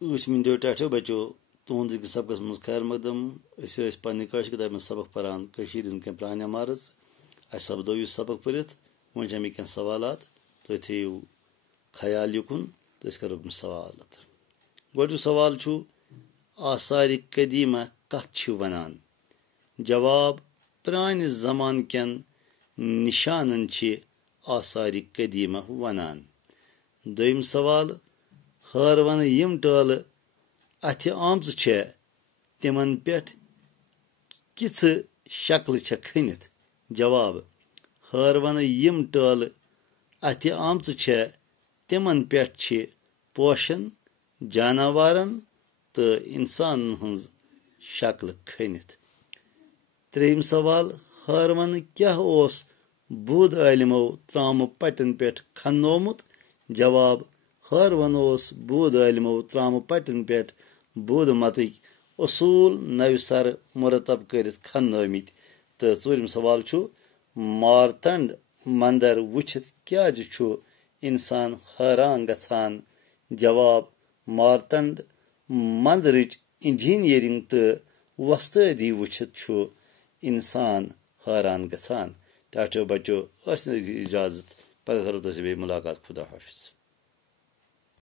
मिंदो टाठो बचो तुंद सबक मज खैर मकदम पे किताब में सबक पान कह प्रान मार्ज अस सपदो यह सबक पढ़ वो कह सवालत तुम थो ख्याल युकुन तो करो सवाल गो सवाल आसार कदीमा कत वनान जवाब प्रान जमान कन निशानन आसार कदीमा वनान दोम सवाल हरवन यम टाल अथ आमज तिमन पे किच शक्ल खनित जवाब हरवन यम टाल अथ आमज तिमन पे पोशन जानवरन तो इंसान हज शक्ल खनित त्रेम सवाल हरवन क्या बुध आलिमो त्राम पटन पे खनोमुत जवाब हरवन बुध आलिमो त्राम पटन पे बुध मत असूल नवसर मुरतब कर खनमित तो चूरम सवाल मारतंड मंदिर वुचित क्या इंसान हैरान गसान जवाब मारतंड मंदिरच इंजीनियरिंग तो वस्तदी वुचित इंसान हैरान गसान टाटो बचो इजाजत पगह करो मुलाकात खुदा हाफिज।